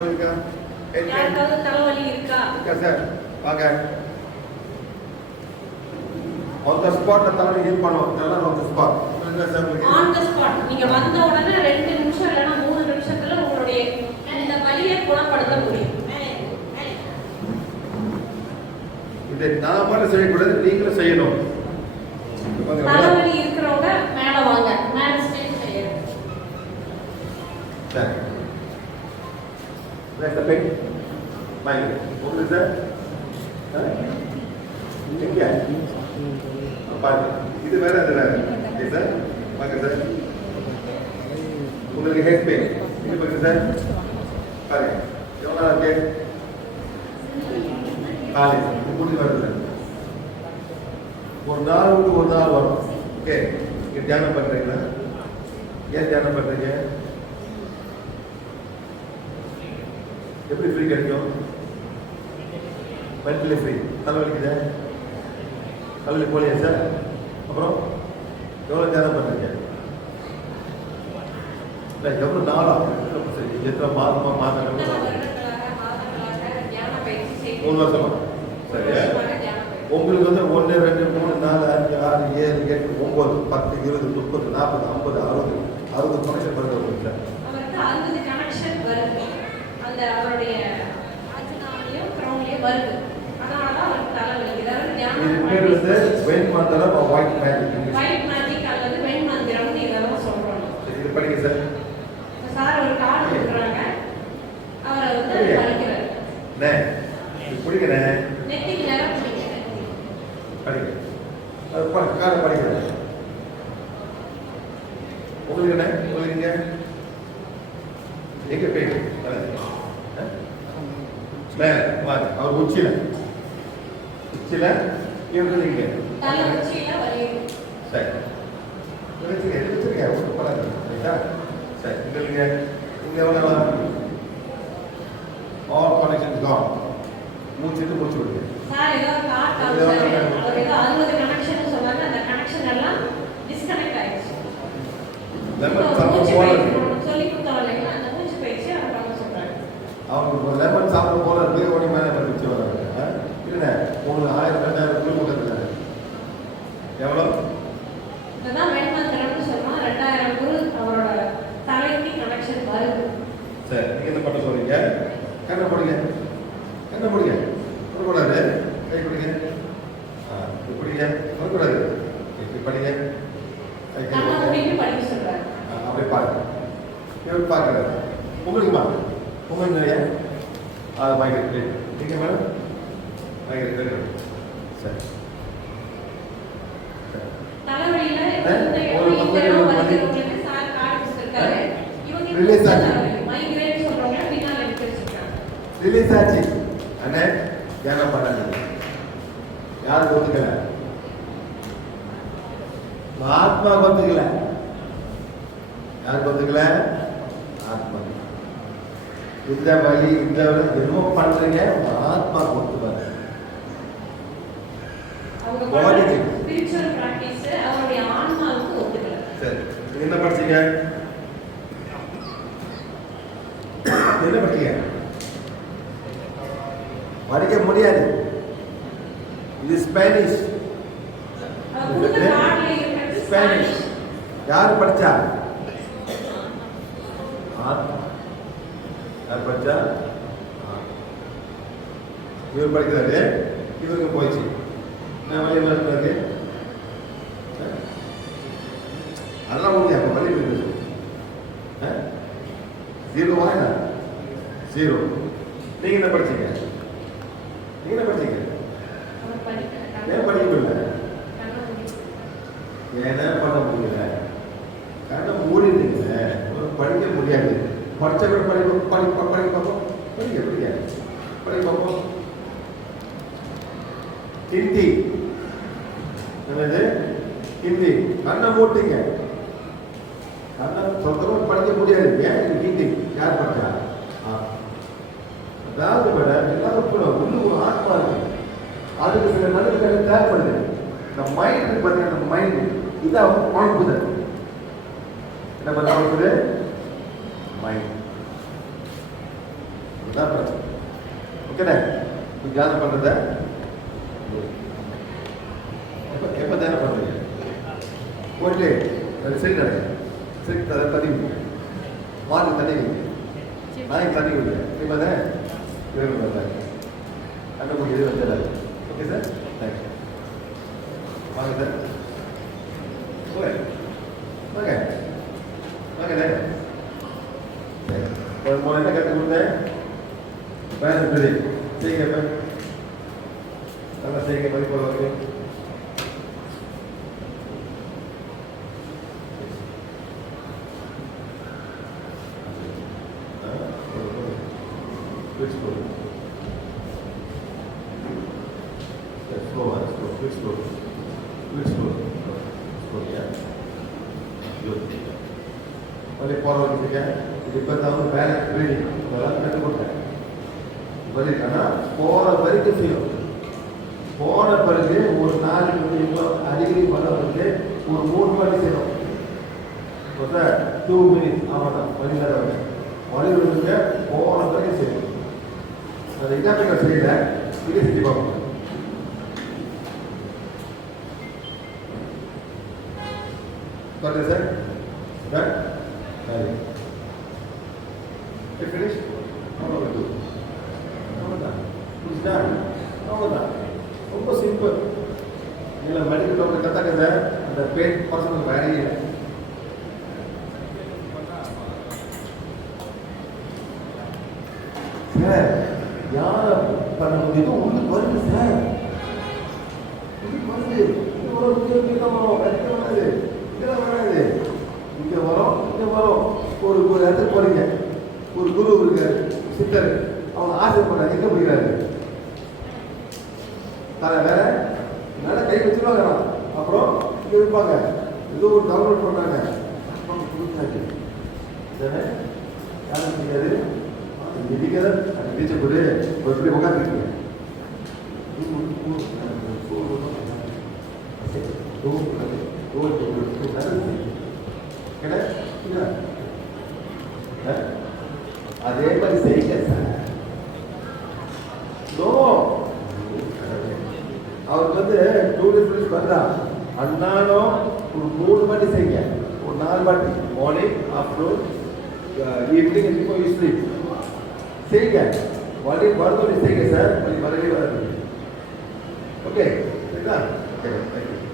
இருக்கா? சார். வாங்க. On the தலைவலி ஹீல் பண்ணுவோம். நல்லா ஆன் த ஸ்பாட் என்ன சார் உங்களுக்கு ஆன் த ஸ்பாட் நீங்க வந்த உடனே ரெண்டு நிமிஷம் இல்லைன்னா மூணு நிமிஷத்துல உங்களுடைய இந்த வலியை குணப்படுத்த முடியும். இதை மட்டும் செய்யக்கூடாது நீங்களும் செய்யணும். தலைவலி இருக்கிறவங்க மேல வாங்க மேல ஸ்டேஜ் செய்யணும் சரி That's the pain? Mind. உங்களுக்கு சார் இங்கே பாருங்க இது வேற அது வேற ஓகே சார் வாங்க சார் உங்களுக்கு ஹெட் பெயின் இது பாருங்க சார் பாருங்க எவ்வளோ நாள் இருக்கு காலை முடிஞ்சு வருது. சார் ஒரு நாள் விட்டு ஒரு நாள் வரும். ஓகே நீங்கள் தியானம் பண்ணுறீங்களா ஏன் தியானம் பண்ணுறீங்க எப்படி ஃப்ரீ கிடைக்கும்? வயிற்றுல ஃப்ரீ தலைவலிக்குதா? தலைவலி போலியா சார்? அப்புறம் எவ்வளோ நேரம் பண்ணுறீங்க இல்லை எவ்வளோ நாளா? சரி எத்தனை மாதமா மாதம் மூணு வருஷமா சரியா உங்களுக்கு வந்து ஒன்று ரெண்டு மூணு நாலு அஞ்சு ஆறு ஏழு எட்டு ஒம்பது பத்து இருபது முப்பது நாற்பது ஐம்பது அறுபது அறுபது கனெக்ஷன் பண்ணுறது சார் அவருக்கு அறுபது கனெக்ஷன் வருது அந்த அவருடைய ஆஜனாலையும் கிரௌண்ட்லயும் வருது. அதனால தான் அவருக்கு பேர் தியானம் ஒயிட் மேஜிக் ஒயிட் மேஜிக் அல்லது வெண் மந்திரம்னு இதெல்லாம் சொல்றோம். இது படிங்க சார். சார் ஒரு கார்டு கொடுக்குறாங்க. அவரை வந்து? படிக்கிறார். நெத்திக்கு நேரம் பிடிங்க. படிங்க. அது படிக்கிறேன் உங்களுக்கு என்ன? உங்களுக்கு எங்க போய் மேல வாங்க அவர் உச்சியில உச்சியில இவங்க இங்க தலை உச்சியில வலியுது சரி வச்சுக்க வச்சுருக்க ஒன்றும் பண்ணாது ரைட்டா சரி உங்களுக்கு இங்க எவ்வளோ ஆல் கனெக்ஷன்ஸ் கான் மூச்சுட்டு அவங்களுக்கு லெமன் சாப்பிட போல இருக்கு ஓடி மேலே படிச்சு வராங்க இல்லைண்ணே உங்களுக்கு ஆயிரம் ரெண்டாயிரம் எவ்வளோ தலைக்கு கனெக்ஷன் வருது. சரி நீங்க என்ன பண்ண சொல்றீங்க. கண்ணை போடுங்க கண்ணை போடுங்க போடக்கூடாது கை கொடுங்க. ஆ இப்படி பிடிங்க. வரக்கூடாது இப்படி படிங்க. அப்படியே பாருங்க. எப்படி பார்க்குறாரு உங்களுக்கு அது பயங்கர பயங்கர இந்த பக்கம் இடம் ஒரு மணி. வலிக்கிறவங்களுக்கு சார் புதுசா ஆச்சு. ரிலீஸ் ஆச்சு. அண்ணே தியானம் பண்ணாதீங்க யாருக்கு ஒத்துக்கல? ஆத்மா ஒத்துக்கல. யாருக்கு ஒத்துக்கல? இந்த வழி இந்த என்னமோ பண்றீங்க. உங்க ஆத்மா சரி. நீங்க என்ன படிச்சீங்க? என்ன படிச்சீங்க? படிக்க முடியாது. இது ஸ்பானிஷ் ஸ்பானிஷ் யார் படிச்சா? ஆத்மா. யார் படித்தா? இவர் படிக்கிறாரு. இவருக்கு போயிடுச்சு நான் வழி இருக்கிறாரு அதெல்லாம் ஒன்று அப்போ பள்ளி இருக்குது ஜீரோவா ஜீரோ நீங்கள் என்ன படிச்சீங்க நீங்க என்ன படிச்சீங்க அவர் படிக்கல ஏன் படிக்க முடியல கண்ணை மூடி. ஏன்னா பண்ண முடியல கண்ணை மூடிட்டீங்க உங்களுக்கு படிக்க முடியாது படிச்சவங்க படிப்போம் படி ப- படி பார்ப்போம் படிக்க படிக்க படி பார்ப்போம் ஹிந்தி என்னது ஹிந்தி கண்ணை மூட்டுங்க கண்ணை சொந்தமாக படிக்க முடியாது ஏன் ஹிந்தி யார் படிச்சா அதாவது மேடம் எல்லாரும் கூட உள்ள ஒரு ஆத்மா இருக்கு அதுக்கு சில நல்லது தேவைப்படுது இந்த மைண்ட் பார்த்தீங்கன்னா இந்த மைண்ட் இதான் குழப்புதல் என்ன பண்ண மைண்ட் அதான் பிரச்சனை ஓகேண்ணே இப்போ தியானம் பண்ணுறத எப்போ எப்போ தியானம் பண்ணுறீங்க போயிட்டு சரி நடக்க சரி அதை தண்ணி விடுங்க மாடு தண்ணி விடுங்க நாய்க்கு தண்ணி விடுங்க இப்போ தானே இறைவன் வந்தாங்க அங்கே போய் இது வந்துடாது ஓகே சார் தேங்க்யூ வாங்க சார் ஓகே ஓகே வாங்க சரி ஒரு மூணு என்ன கற்றுக் கொடுத்தேன் பேரண்ட் சரி செய்யுங்க இப்போ நல்லா செய்யுங்க மதிப்போட வந்து Which school? Yeah, slow one, slow, which school? Which school? மறுபடியும் போகிற வச்சுருக்கேன் இப்போ தான் வந்து வேலை ட்ரைனிங் அதெல்லாம் கற்றுக் கொடுத்தேன். சொல்லியிருக்கேன்னா போகிற வரைக்கும் செய்யும் போன பிறகு ஒரு நாளைக்கு வந்து இவ்வளோ அடிக்கடி பண்ண பிறகு ஒரு மூணு மணி செய்யணும். இப்போ சார் டூ மினிட்ஸ் ஆமாம் தான் மணி நேரம் போன பிறகு செய்யணும். அதை இன்டர்நெட் செய்யல. இது செஞ்சு பார்ப்போம். Got sir. டன் அவ்வளோதான் ரொம்ப சிம்பிள் இல்லை மெடிக்கல் டாக்டர் கற்றுக்கங்க அந்த பெயின் பர்சனல் வேலையே இல்லை சார் யாரை பண்ண முடியுமோ? உங்களுக்கு வருது சார். உங்களுக்கு வருது. இது வரும் வரும் வெட்ட வராது. இதெல்லாம் வராது. இங்கே வரும் இங்கே வரும். ஒரு ஒரு இடத்துக்கு ஒரு குரு இருக்கார் சித்தர். அவங்க ஆசைப்படுறாங்க எங்கே போய்கிறாரு தலை வேற மேலே கை வச்சுருவாங்க அப்புறம் இங்கே இருப்பாங்க. ஏதோ ஒரு டவுன்லோட் பண்ணாங்க அப்புறம் கொடுத்தாச்சு. யாரும் தெரியாது போட்டு ஒரு எப்படி உட்காந்துருக்கீங்க அதே மாதிரி செய்யுங்க சார் நோ அவருக்கு வந்து டூ டிஃபரன்ஸ் வந்தா அண்ணாலும் ஒரு மூணு வாட்டி செய்யுங்க. ஒரு நாலு வாட்டி. மார்னிங் ஆஃப்டர்நூன் ஈவினிங் இப்போ யூ ஸ்லீப் செய்யுங்க. வலி வருது செய்யுங்க சார் வலி வரவே வராது. ஓகே சரிங்களா? Okay thank you